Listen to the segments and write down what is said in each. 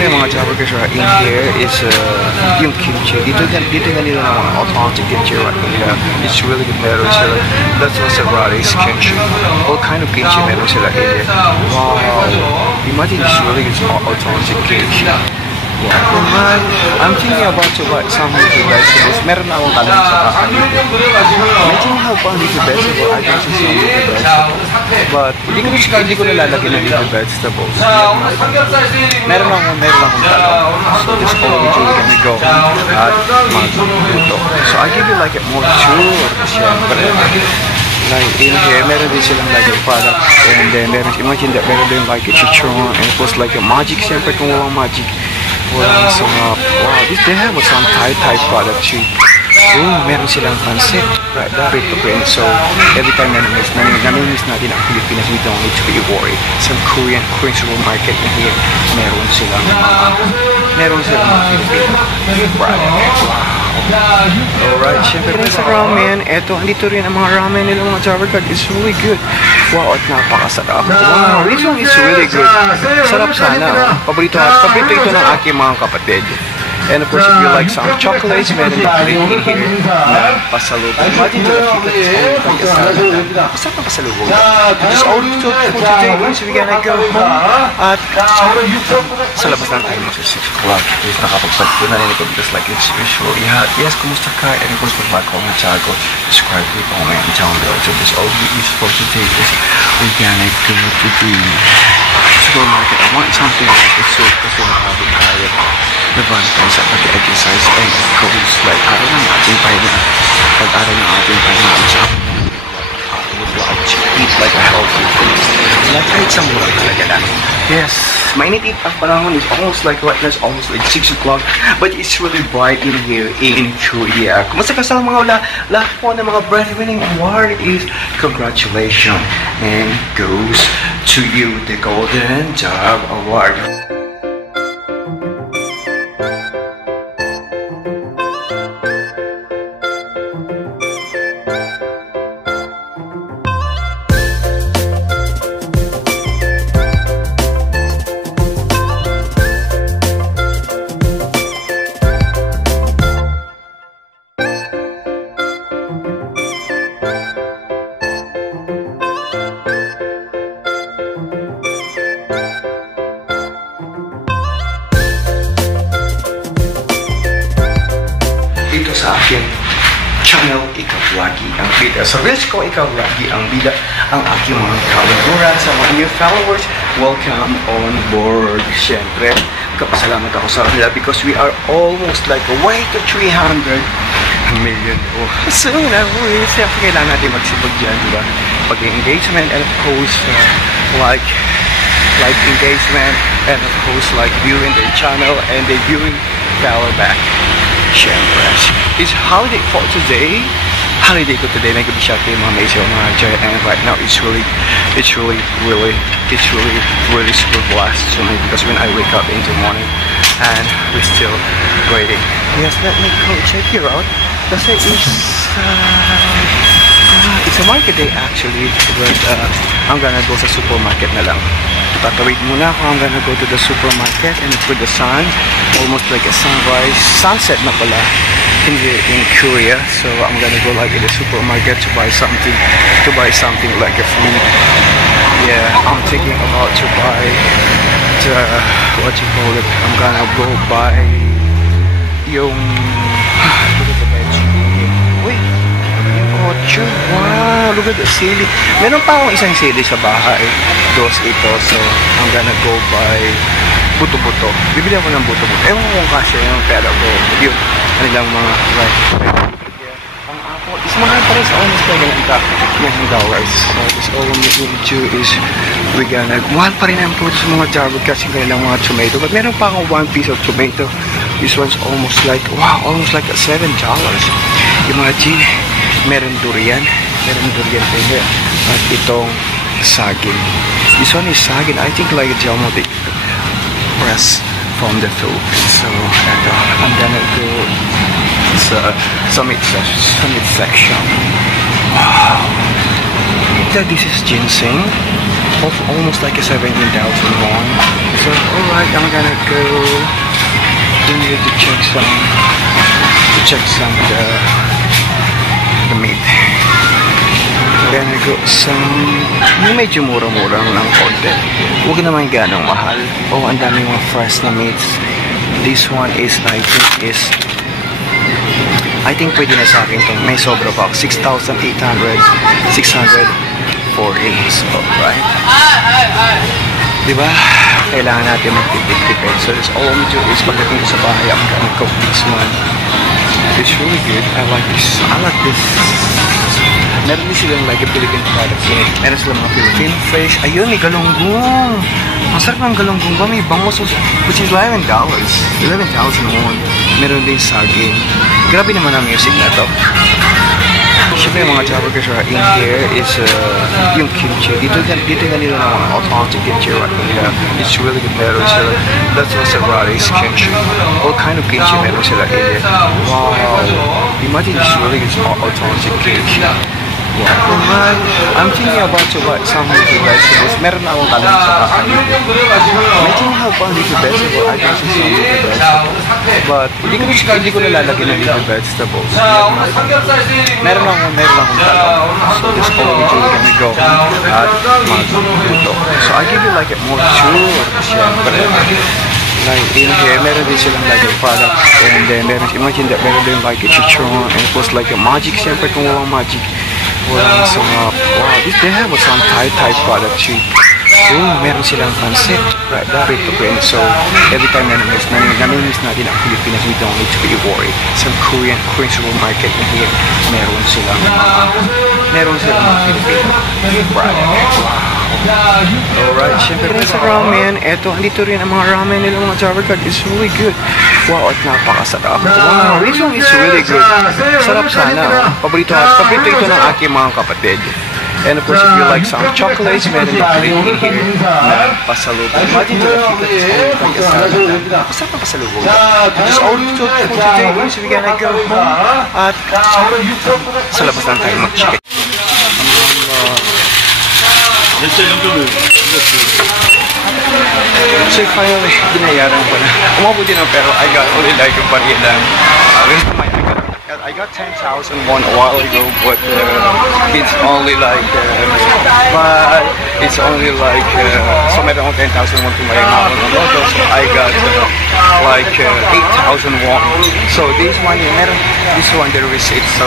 syempre mga Jabbergas right in here is yung kimchi. Dito nga nila ng mga authentic kimchi right in here. It's really good. Meron sila. That's what's a rice kimchi. All kind of kimchi meron sila in here. Wow. Imagine it's really good authentic kimchi. Yeah. I'm thinking about to buy some little vegetables. Meron na akong talong sa kakanin. Medyo mahal pa ang little vegetable. I can see some little vegetables. But hindi ko nalalagyan ng little vegetables. Meron akong talong. So this all we're gonna go at magluto. So I give you like a more tour. Siyempre. Like in here, meron din silang like a product. And then imagine that meron din like a chicharon. And of course like a magic. Siyempre kung walang magic. Walang some, wow, they have some Thai product too. Oh, meron silang pancit, right, prito. So, every time namimiss natin ang Pilipinas, we don't need to be worried. Some Korean supermarket in here, meron silang Filipino product. Wow. Alright, syempre sa ramen, eto, andito rin ang mga ramen nila mga Jabbergas. It's really good. Wow, at napakasarap. Wow, this one is really good. Sarap sana. Paborito ito ng aking mga kapatid. And of course, if you like some chocolates, meron na in here na pasalubong. Imagine to the people that's only like a masarap ang pasalubong. Just all we took for today is we're gonna go home at sa labas lang tayo mag 6 o'clock. Is nakapagpagpo na rin ito because like it's usual. Yes, kumusta ka? And of course, pag back home at Chago, subscribe to the comment down below. So this all we use for today is we're gonna go to the supermarket. I want something like a soup kasi nakabig tayo. Naban tayo sa pag-exercise and of course like araw ng ating pahinga. Pag-araw ng ating pahinga siya. I would like to eat like a healthy food. Like kahit sa mura talaga na. Yes, mainit ang panahon is almost like right now, it's almost like 6 o'clock. But it's really bright in here in Korea. Kumusta ka sa mga lahat po ng mga breadwinning award is congratulations and goes to you the Golden Job Award. Dito sa akin channel, ikaw lagi ang bida. Sa reels ko, ikaw lagi ang bida. Ang aking mga kalagura sa mga new followers, welcome on board. Siyempre, kapasalamat ako sa kanila because we are almost like a way to 300 million. Oh, soon, siyempre kailangan natin magsipag dyan, diba? Pag-engagement and of course, like engagement and of course like viewing their channel and they viewing follow back. Siyempre, it's holiday for today. Holiday ko today. May gabi siya kay mga mates yung mga joy. And right now, it's really super blessed to me because when I wake up in the morning and we're still waiting. Yes, let me go check you out. Kasi it's a market day actually, but I'm gonna go sa supermarket na lang. Tatawid muna ako. I'm gonna go to the supermarket and for the sun, almost like a sunset na pala in Korea. So I'm gonna go like in the supermarket to buy something like a food. Yeah, I'm thinking about to buy the what you call it. I'm gonna go buy yung wow, look at the sili. Meron pa akong isang sili sa bahay. Dos ito. So, I'm gonna go buy buto-buto. Bibili ako ng buto-buto. Ewan ko kung kasi yung pera ko. Yun. Kanilang mga right. Ang apple is mahal pa rin sa almost like $11. So, this all we need to do is we're gonna mahal pa rin ang produce sa mga Jabbergas kasi kanilang mga tomato. But meron pa akong 1 piece of tomato. This one's almost like, wow, almost like $7. Imagine. Meron durian pa here. At itong saging. This one is saging. I think like a Jalmoti press from the Philippines. So, eto, I'm gonna go sa summit section. Wow. This is ginseng. Of almost like a 17,000 won. So, alright. Alright, I'm gonna go in here to check some the meat. I'm gonna go yung medyo mura-mura ng konti. Huwag naman ganong mahal. Oh, ang daming mga fresh na meats. This one is, I think pwede na sa akin itong may sobra pa. 6,800, 600 for a so, right? Diba? Kailangan natin magtipid-tipid. So this all we do is pagdating sa bahay, I'm gonna cook this one. It's really good. I like this. Meron din silang like a Philippine product in it. Meron silang mga Philippine fish. Ayun, may galunggong. Masarap ng galunggong ba? May bangos, which is $11. 11,000 won. Meron din saging. Grabe naman ang music na to. Siyempre yung mga Jaburgers right in here is yung kimchi. Dito nga nila ng mga authentic kimchi right here. It's really good. Meron sila. That's also rice kimchi. All kind of kimchi meron sila in here. Wow. Imagine it's really good authentic kimchi. Yeah. I'm thinking about to buy some little vegetables. Meron na akong talong sa kakanin. Medyo mahal pa ang little vegetable. I can see some little vegetables. But hindi ko nalalagyan ng little vegetables. Meron akong talong. So this all we do, we're gonna go at magluto. So I give you like a more sure. Siyempre. Like in here, meron din silang like a product. And then imagine that meron din like a chichon. And it was like a magic. Siyempre kung walang magic. Walang some, wow, they have some Thai product too. So, meron silang pancit, right, to print. So, every time namimiss natin ang Pilipinas, we don't need to be worried. Some Korean supermarket in here, meron silang mga Filipino product. Alright, syempre sa ramen, eto, andito rin ang mga ramen nila mga Jaburgers. It's really good. Wow, at napakasarap. Wow, this one is really good. Sarap sana. Paborito ito ng aking mga kapatid. And of course, if you like some chocolates, meron yung plate in here na pasalubong. Imagine to the people, it's always like a salad. Masarap na pasalubong. Just all you told for today is we're gonna go home at sa labas lang tayo mag-chicken. So finally, binayaran ko na. Umabot din pero I got only like a barya lang. I got 10,000 won a while ago, but it's only like so meron akong 10,000 won to my account on Lotto, so I got like 8,000 won. So this one the receipt, so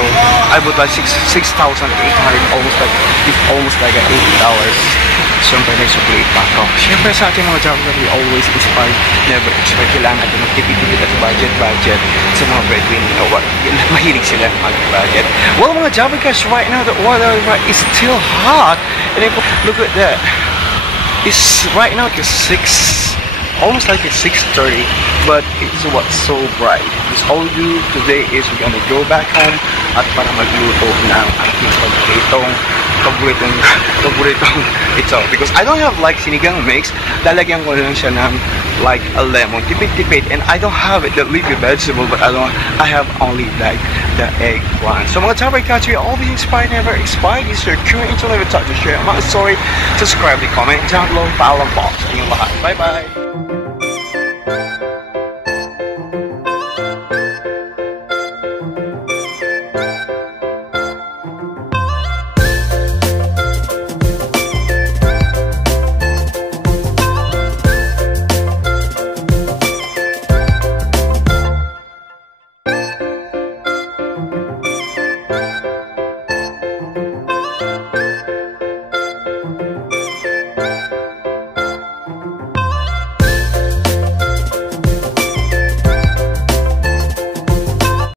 I would like 6,800, almost like $80. Siyempre nag-supply pa ako. Siyempre sa ating mga Jaburgers, we always inspire, never expect. Kailangan natin magtipid-tipid at budget sa mga breadwinner. Mahilig sila mag-budget. Well, mga Jaburgers, right now the weather is still hot. And then, look at that. It's right now it's almost like it's 6:30, but it's so bright. It's all we do today is we're gonna go back home at para magluto ng ating paboritong ito. Because I don't have like sinigang mix, lalagyan ko lang siya ng like a lemon, tipid-tipid, and I don't have the leafy vegetable, but I have only like the egg one. So mga Jaburgers, we always inspire, never expire. This is your current until never touch to share my story. Subscribe, comment down below, follow, box, and bye bye.